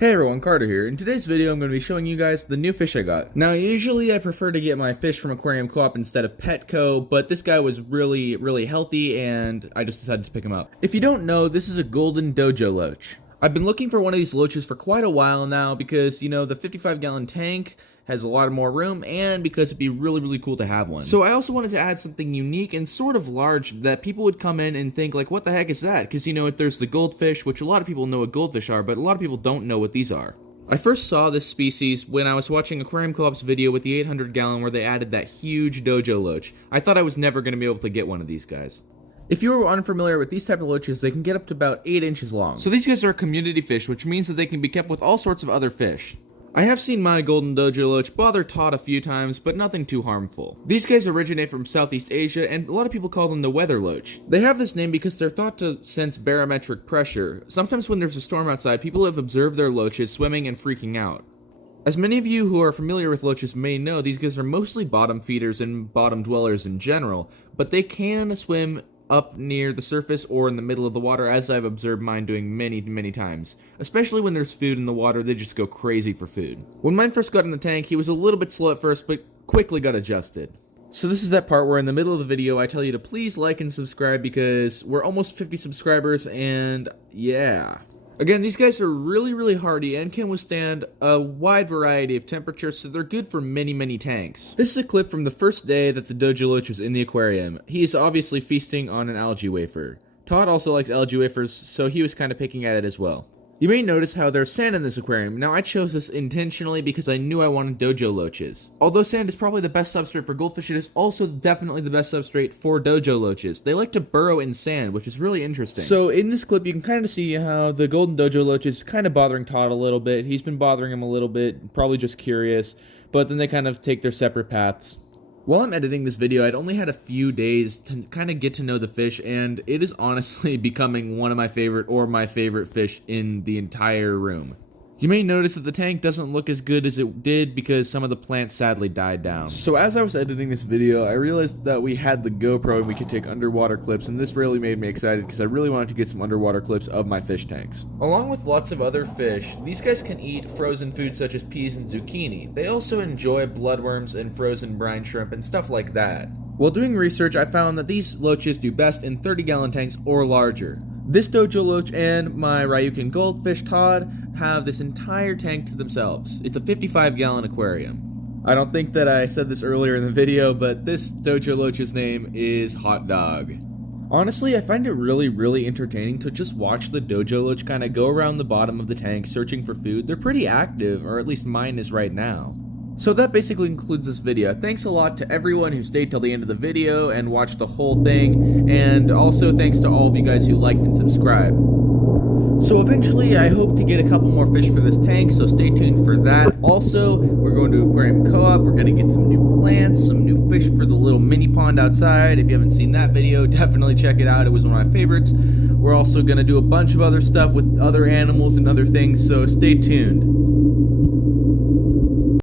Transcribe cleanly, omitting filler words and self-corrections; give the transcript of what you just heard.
Hey everyone, Carter here. In today's video, I'm going to be showing you guys the new fish I got. Now, usually I prefer to get my fish from Aquarium Co-op instead of Petco, but this guy was really healthy and I just decided to pick him up. If you don't know, this is a golden dojo loach. I've been looking for one of these loaches for quite a while now because, you know, the 55-gallon tank has a lot more room, and because it'd be really cool to have one. So I also wanted to add something unique and sort of large that people would come in and think, like, what the heck is that? Because, you know, there's the goldfish, which a lot of people know what goldfish are, but a lot of people don't know what these are. I first saw this species when I was watching Aquarium Co-op's video with the 800-gallon where they added that huge dojo loach. I thought I was never going to be able to get one of these guys. If you are unfamiliar with these type of loaches, they can get up to about 8 inches long. So these guys are a community fish, which means that they can be kept with all sorts of other fish. I have seen my golden dojo loach bother Todd a few times, but nothing too harmful. These guys originate from Southeast Asia, and a lot of people call them the weather loach. They have this name because they're thought to sense barometric pressure. Sometimes when there's a storm outside, people have observed their loaches swimming and freaking out. As many of you who are familiar with loaches may know, these guys are mostly bottom feeders and bottom dwellers in general, but they can swim up near the surface or in the middle of the water, as I've observed mine doing many times. Especially when there's food in the water, they just go crazy for food. When mine first got in the tank, he was a little bit slow at first, but quickly got adjusted. So this is that part where in the middle of the video, I tell you to please like and subscribe because we're almost 50 subscribers, and yeah. Again, these guys are really hardy and can withstand a wide variety of temperatures, so they're good for many tanks. This is a clip from the first day that the dojo loach was in the aquarium. He is obviously feasting on an algae wafer. Todd also likes algae wafers, so he was kind of picking at it as well. You may notice how there's sand in this aquarium. Now, I chose this intentionally because I knew I wanted dojo loaches. Although sand is probably the best substrate for goldfish, it is also definitely the best substrate for dojo loaches. They like to burrow in sand, which is really interesting. So in this clip, you can kind of see how the golden dojo loach is kind of bothering Todd a little bit. He's been bothering him a little bit, probably just curious, but then they kind of take their separate paths. While I'm editing this video, I'd only had a few days to kind of get to know the fish, and it is honestly becoming one of my favorite or my favorite fish in the entire room. You may notice that the tank doesn't look as good as it did because some of the plants sadly died down. So as I was editing this video, I realized that we had the GoPro and we could take underwater clips, and this really made me excited because I really wanted to get some underwater clips of my fish tanks. Along with lots of other fish, these guys can eat frozen foods such as peas and zucchini. They also enjoy bloodworms and frozen brine shrimp and stuff like that. While doing research, I found that these loaches do best in 30-gallon tanks or larger. This dojo loach and my Ryukin goldfish Todd have this entire tank to themselves. It's a 55-gallon aquarium. I don't think that I said this earlier in the video, but this dojo loach's name is Hot Dog. Honestly, I find it really entertaining to just watch the dojo loach kind of go around the bottom of the tank searching for food. They're pretty active, or at least mine is right now. So that basically concludes this video. Thanks a lot to everyone who stayed till the end of the video and watched the whole thing, and also thanks to all of you guys who liked and subscribed. So eventually I hope to get a couple more fish for this tank, so stay tuned for that. Also, we're going to Aquarium Co-op, we're going to get some new plants, some new fish for the little mini pond outside. If you haven't seen that video, definitely check it out, it was one of my favorites. We're also going to do a bunch of other stuff with other animals and other things, so stay tuned.